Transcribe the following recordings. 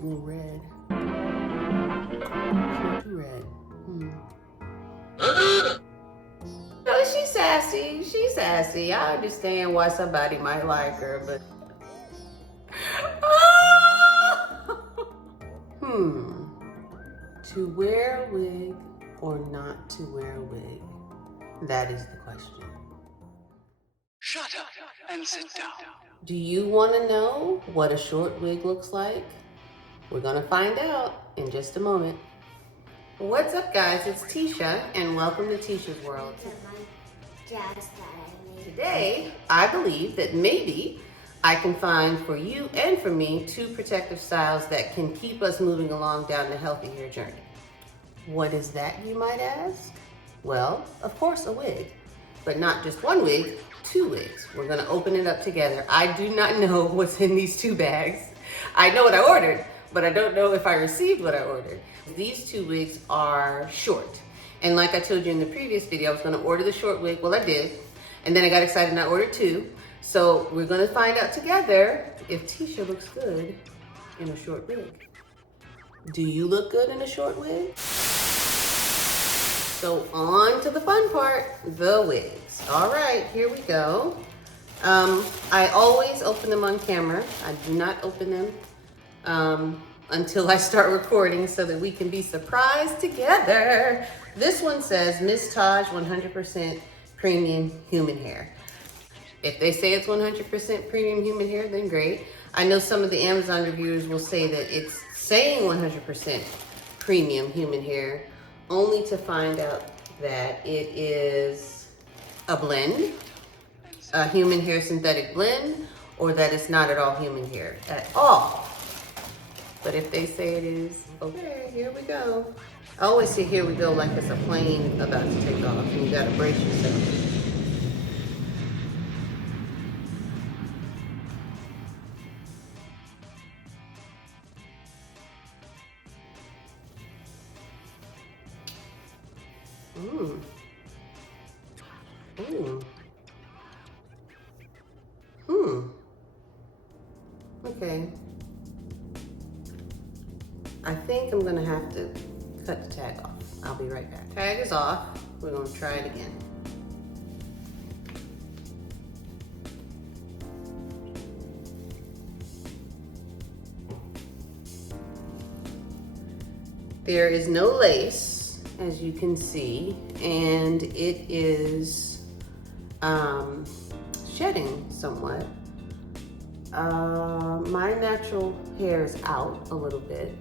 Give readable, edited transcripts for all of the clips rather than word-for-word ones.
a little red. Can't do red. No, she's sassy. She's sassy. I understand why somebody might like her, but to wear a wig or not to wear a wig? That is the question. Shut up and sit down. Do you want to know what a short wig looks like? We're gonna find out in just a moment. What's up, guys? It's Tisha, and welcome to Tisha's World. Today, I believe that maybe I can find for you and for me 2 protective styles that can keep us moving along down the healthy hair journey. What is that, you might ask? Well, of course, a wig, but not just one wig, 2 wigs. We're gonna open it up together. I do not know what's in these 2 bags. I know what I ordered, but I don't know if I received what I ordered. These 2 wigs are short. And like I told you in the previous video, I was gonna order the short wig. Well, I did. And then I got excited and I ordered 2. So we're gonna find out together if Tisha looks good in a short wig. Do you look good in a short wig? So on to the fun part, the wigs. All right, here we go. I always open them on camera. I do not open them until I start recording so that we can be surprised together. This one says Miss Taj 100% premium human hair. If they say it's 100% premium human hair, then great. I know some of the Amazon reviewers will say that it's saying 100% premium human hair, only to find out that it is a blend, a human hair synthetic blend, or that it's not at all human hair at all. But if they say it is, okay, here we go. I always say here we go like it's a plane about to take off and you gotta brace yourself. Okay. I think I'm gonna have to cut the tag off. I'll be right back. Tag is off. We're gonna try it again. There is no lace, as you can see, and it is shedding somewhat. My natural hair is out a little bit,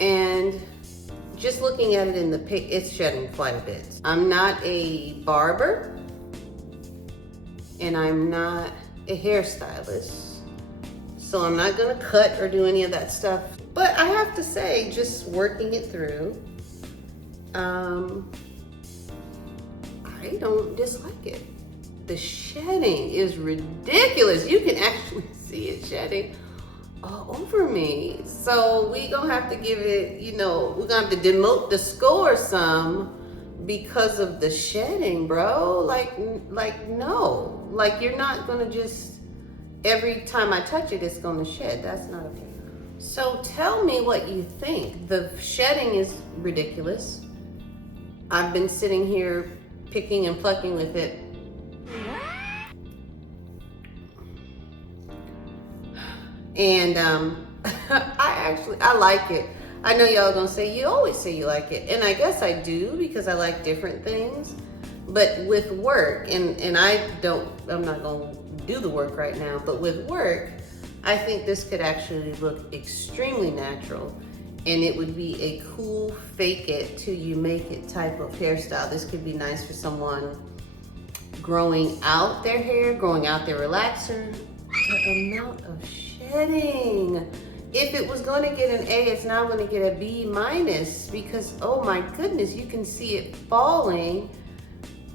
and just looking at it in the pic, it's shedding quite a bit. I'm not a barber, and I'm not a hairstylist, so I'm not gonna cut or do any of that stuff. But I have to say, just working it through, I don't dislike it. The shedding is ridiculous. You can actually see it shedding all over me. So we gonna have to give it, we're gonna have to demote the score some because of the shedding, bro. Like no. Like you're not gonna just, every time I touch it, it's gonna shed. That's not okay. So tell me what you think. The shedding is ridiculous. I've been sitting here picking and plucking with it. And I like it. I know y'all gonna say, you always say you like it. And I guess I do because I like different things. But with work, and I'm not gonna do the work right now, but with work, I think this could actually look extremely natural. And it would be a cool fake it till you make it type of hairstyle. This could be nice for someone growing out their hair, growing out their relaxer. The amount of shedding. If it was going to get an A, it's now going to get a B minus because, oh my goodness, you can see it falling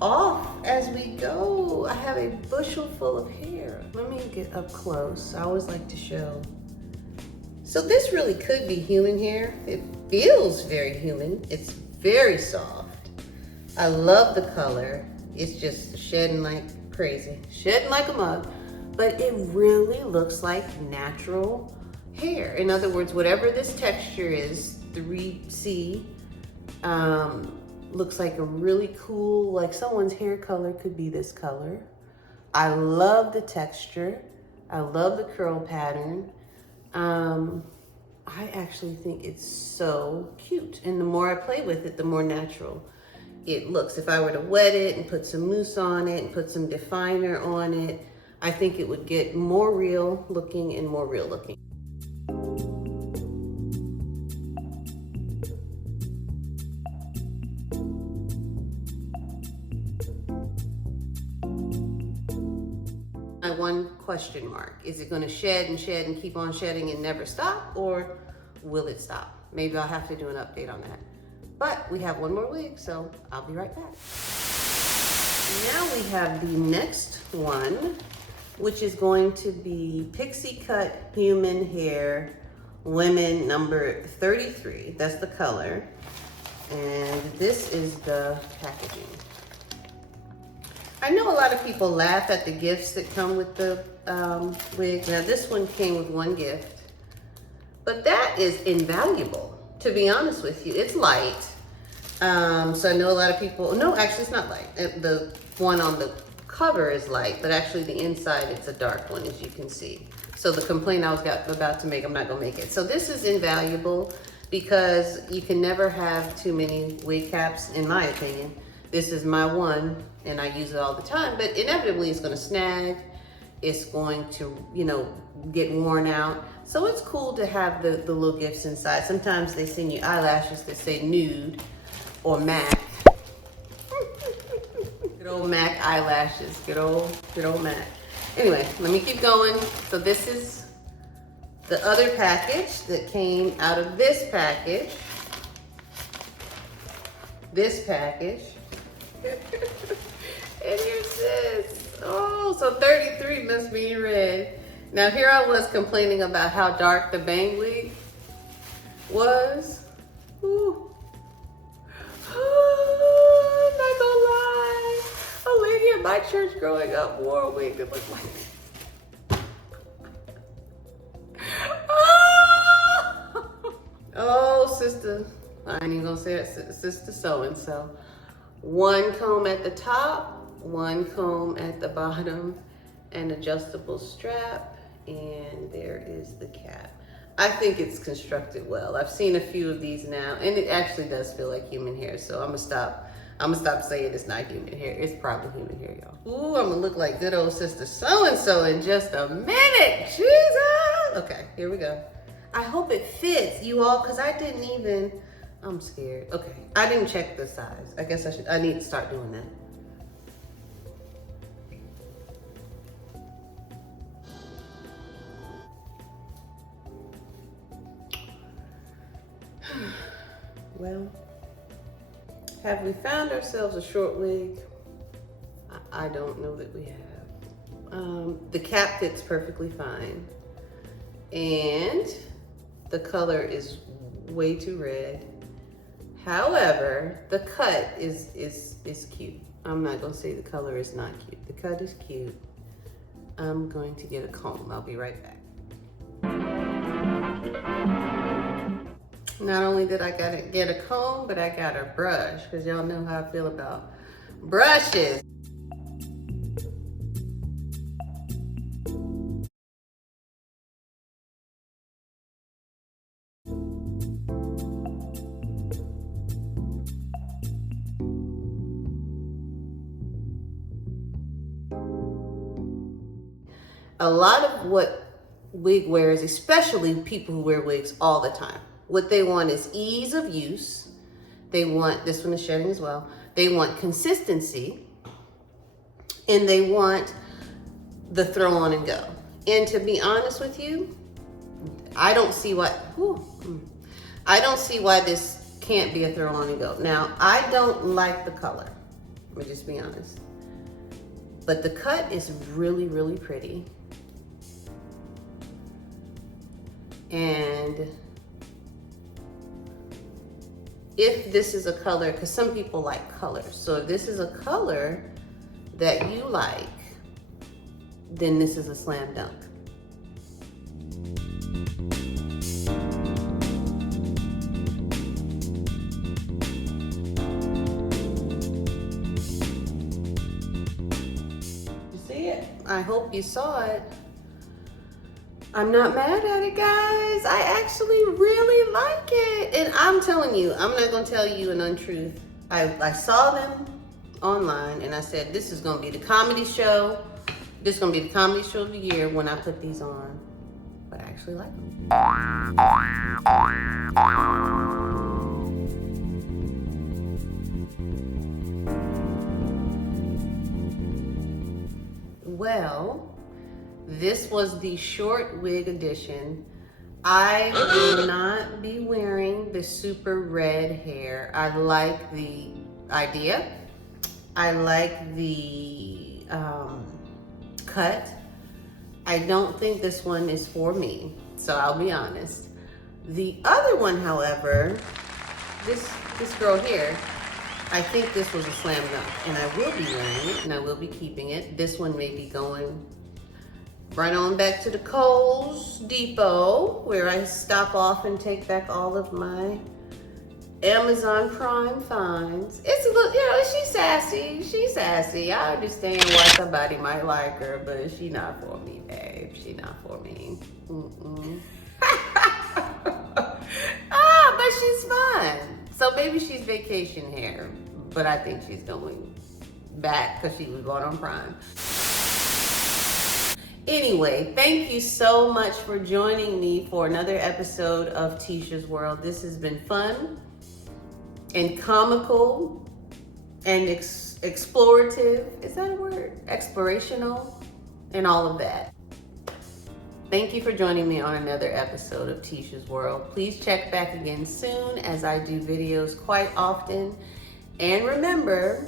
off as we go. I have a bushel full of hair. Let me get up close. I always like to show. So this really could be human hair. It feels very human. It's very soft. I love the color. It's just shedding like crazy. Shedding like a mug. But it really looks like natural hair. In other words, whatever this texture is, 3C, looks like a really cool, like someone's hair color could be this color. I love the texture. I love the curl pattern. I actually think it's so cute. And the more I play with it, the more natural it looks. If I were to wet it and put some mousse on it and put some definer on it, I think it would get more real looking and more real looking. My one question mark, is it gonna shed and shed and keep on shedding and never stop, or will it stop? Maybe I'll have to do an update on that. But we have one more wig, so I'll be right back. Now we have the next one, which is going to be Pixie Cut Human Hair Women number 33. That's the color. And this is the packaging. I know a lot of people laugh at the gifts that come with the wig. Now this one came with one gift, but that is invaluable, to be honest with you. It's light. So I know a lot of people, no, actually it's not light. The one on the cover is light, but actually the inside, it's a dark one, as you can see. So the complaint I was about to make, I'm not gonna make it. So this is invaluable because you can never have too many wig caps, in my opinion. This is my one, and I use it all the time, but inevitably it's gonna snag. It's going to, you know, get worn out. So it's cool to have the little gifts inside. Sometimes they send you eyelashes that say nude or MAC. Good old MAC eyelashes, good old MAC. Anyway, let me keep going. So this is the other package that came out of this package. This package. And here's this. Oh, so 33 must be red. Now here I was complaining about how dark the bang wig was. Ooh. Oh, I'm not gonna lie. A lady at my church growing up wore a wig that looked like this. Oh, sister. I ain't even gonna say it, sister so-and-so. One comb at the top, one comb at the bottom, an adjustable strap, and there is the cap. I think it's constructed well. I've seen a few of these now, and it actually does feel like human hair, so I'm gonna stop saying it's not human hair. It's probably human hair, y'all. Ooh, I'm gonna look like good old sister so-and-so in just a minute, Jesus! Okay, here we go. I hope it fits, you all, because I didn't even, I'm scared. Okay, I didn't check the size. I guess I need to start doing that. Well, have we found ourselves a short wig? I don't know that we have. The cap fits perfectly fine. And the color is way too red. However, the cut is cute. I'm not gonna say the color is not cute. The cut is cute. I'm going to get a comb. I'll be right back. Not only did I get a comb, but I got a brush, because y'all know how I feel about brushes. A lot of what wig wearers, especially people who wear wigs all the time, what they want is ease of use. They want, this one is shedding as well. They want consistency, and they want the throw on and go. And to be honest with you, I don't see why this can't be a throw on and go. Now, I don't like the color. Let me just be honest. But the cut is really, really pretty. And if this is a color, because some people like colors, so if this is a color that you like, then this is a slam dunk. You see it? I hope you saw it. I'm not mad at it, guys. I actually really like it. And I'm telling you, I'm not gonna tell you an untruth. I saw them online and I said, this is gonna be the comedy show. This is gonna be the comedy show of the year when I put these on. But I actually like them. Well, this was the short wig edition. I will not be wearing the super red hair. I like the idea. I like the cut. I don't think this one is for me, so I'll be honest. The other one, however, this girl here, I think this was a slam dunk, and I will be wearing it, and I will be keeping it. This one may be going right on back to the Kohl's Depot, where I stop off and take back all of my Amazon Prime finds. It's a little, you know, she's sassy. She's sassy. I understand why somebody might like her, but she not for me, babe. She not for me. But she's fun. So maybe she's vacation hair, but I think she's going back because she was bought on Prime. Anyway, thank you so much for joining me for another episode of Tisha's World. This has been fun and comical and explorative. Is that a word? Explorational and all of that. Thank you for joining me on another episode of Tisha's World. Please check back again soon, as I do videos quite often. And remember,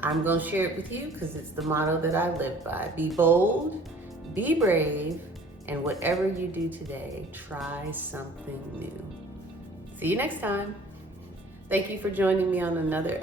I'm going to share it with you because it's the motto that I live by. Be bold, be brave, and whatever you do today, try something new. See you next time. Thank you for joining me on another